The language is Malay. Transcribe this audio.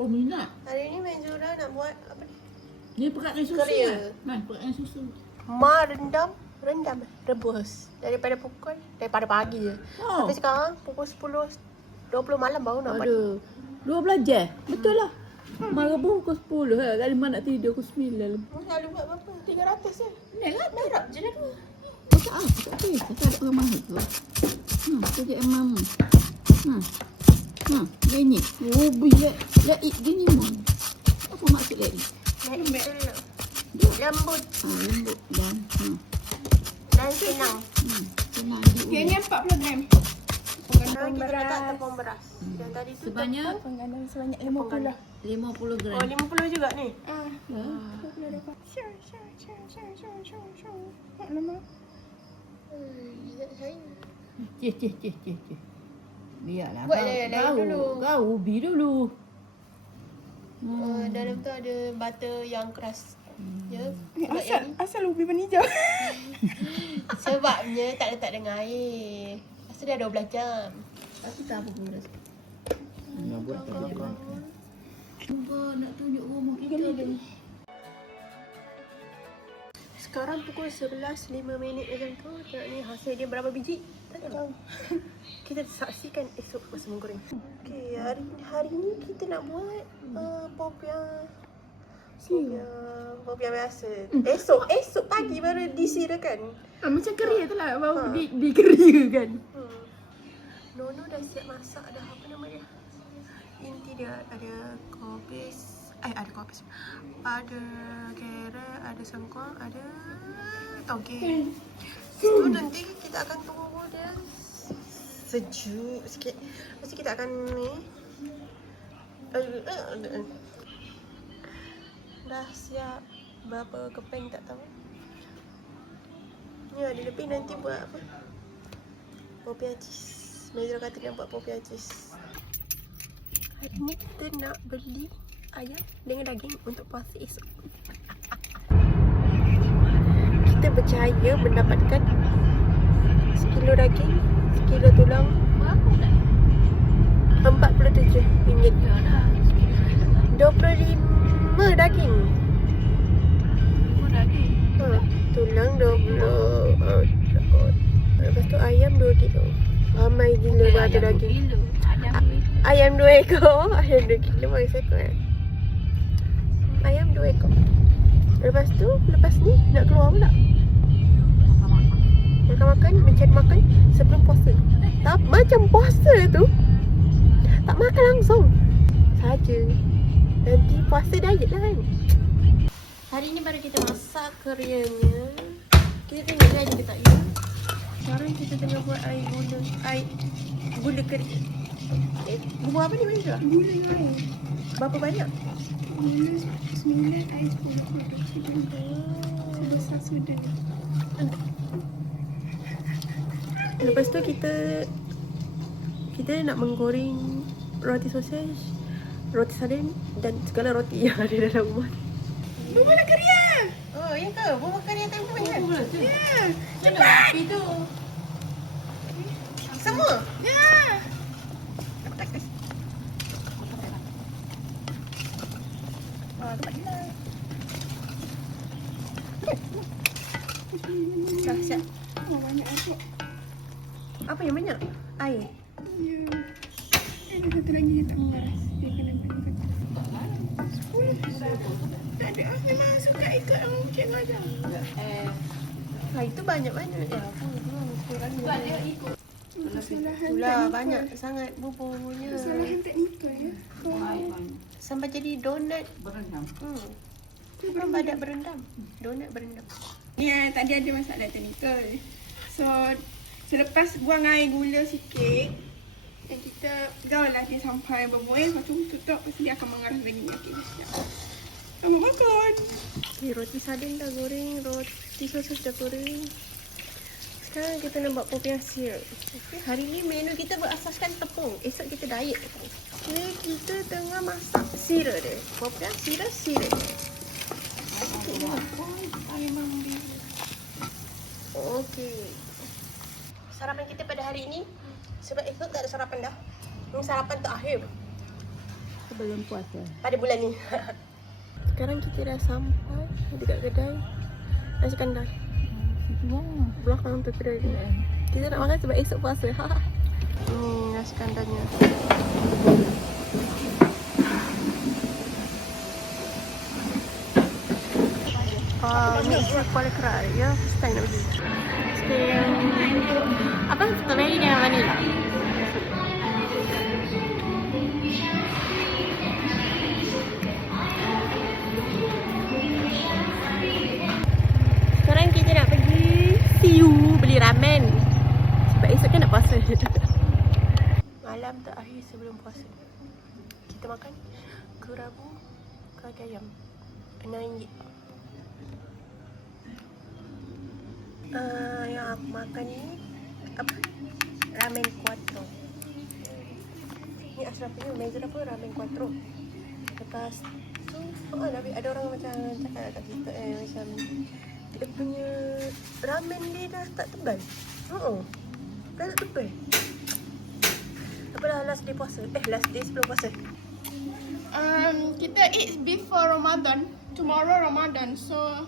Oh, minat. Hari ni Menzura nak buat apa ni? Ni peratkan susu Korea. kan? Nah, peratkan susu. Ma rendam, rebus daripada pagi je. Oh. Sampai sekarang pukul 10:20 malam baru nak buat. Ada. 12 jam. Betul lah. Mak rebus pukul 10 lah. Kali mak nak tidur pukul 9 lebih. Selalu buat berapa? 300 je. Merap je dah tu. Tak apa, tak apa. Kita ada orang mahal tu. Kerja mama. Gini. Oh, biar laik gini mon. Apa maksud laik? Lembut. Lembut dan Dan senang. senang. Yang ni 40 gram. Sekarang kita letak tepung beras. Yang tadi tu Sebanyak Penggandan sebanyak 50. 50 gram. Oh, 50 juga ni. 50 dapat. Syar. Alamak. Cih. Biarlah. Buat lain dulu. Kau ubi dulu. Dalam tu ada butter yang keras. Ya. Asal ubi warna hijau. Sebabnya tak letak dengan air. Pasal dah 12 jam. Tapi tak apa pun rasa. Nak buat tak ada. Cuba nak tunjuk rumah kita ni. Sekarang pukul 11.05 macam tu. Tengok ni hasil dia berapa biji? Tak tahu. Kita saksikan esok masa menggoreng. Okey, hari ni kita nak buat popiah biasa. Esok pagi baru disirakan. Macam keria tu lah. Baru dikeria kan. Nono dah siap masak dah. Apa nama dia? Inti dia ada kopis. Ada kopis. Ada carrot, ada sengkuang, ada toge. So nanti kita akan tunggu dia sejuk sikit. Lepas tu kita akan ni dah siap berapa keping tak tahu. Ni ada lebih nanti buat apa? Popiah cheese. Mezra kata nak buat popiah cheese. Hari ni kita nak beli ayam dengan daging untuk puasa esok. Kita berjaya mendapatkan sekilo daging, sekilo tulang, RM47. 25 daging. Tulang 20. Lepas tu ayam 2 kilo. Ramai gila berapa daging. Ayam 2 ekor. Ayam 2 kilo bagi seekor kan. Ayam 2 ekor. Lepas ni nak keluar pula. Makan, mencari makan sebelum puasa. Tak macam puasa tu. Tak makan langsung. Saja. Nanti puasa diet lah kan. Hari ni baru kita masak Koreanya. Kita tengok jadi ke tak ya. Sekarang kita tengah buat air gula kering. Bubur apa ni Malaysia? Gula dengan air. Berapa banyak? Gula 9, air 10. Sebesar sudah. Lepas tu kita nak menggoreng roti sosis, roti sardin dan segala roti yang ada dalam rumah ni. Bubur nak keria. Oh, ya ke? Bubur kari yang tempoh kan? Ya. Cepat. Itu. Semua? Ya. Tempat gila. Dah siap. Banyak air. Apa yang banyak? Air. Ya. Ada satu lagi yang tak mengaras. Dia kena beli. 10. Tak ada. Memang suka ikut orang cikgu ajar. Itu banyak-banyak. Ya, kurang. Kesalahan Itulah teknikal. banyak sangat buburnya. Kesalahan teknikal ya. Sampai jadi donat. Berendam. Bukan badak berendam. Donat berendam. Ya, tadi ada masalah teknikal. So, selepas buang air gula sikit, dan kita gaullah dia sampai berbuih, lepas tu tutup, lepas tu dia akan mengaras lagi. Okay, siap. Selamat makan. Okay, roti sardin dah goreng, roti sosis dah goreng. Sekarang kita nak buat popiah syrup. Okay, hari ni menu kita berasaskan tepung. Esok kita diet tepung. Okay, kita tengah masak syrup dia. Popiah syrup. Okey. Sarapan kita pada hari ini, sebab esok tak ada sarapan dah. Ini sarapan terakhir. Sebelum puasa. pada bulan ni. Sekarang kita dah sampai dekat kedai nasi kandar. Belakang tu kedai tu. Kita nak makan sebab esok puasa. Ni nasi kandarnya. Ni Kuala Kerai ya. First time nak pergi. Apa? Strawberry dengan vanilla. Sekarang kita nak pergi Siu beli ramen. Sebab esok kan nak puasa. Malam terakhir sebelum puasa. Kita makan kerabu kaki ayam. RM6. Yang aku makan ni apa? Ramen Quattro. Ni Ashraf punya meja apa? Ramen Quattro. Lepas tu ada orang macam cakap kat kita macam dia punya ramen dia dah tak tebal. Dah tak tebal. Apalah last day puasa. Last day sebelum puasa. Kita eat before Ramadan. Tomorrow Ramadan. So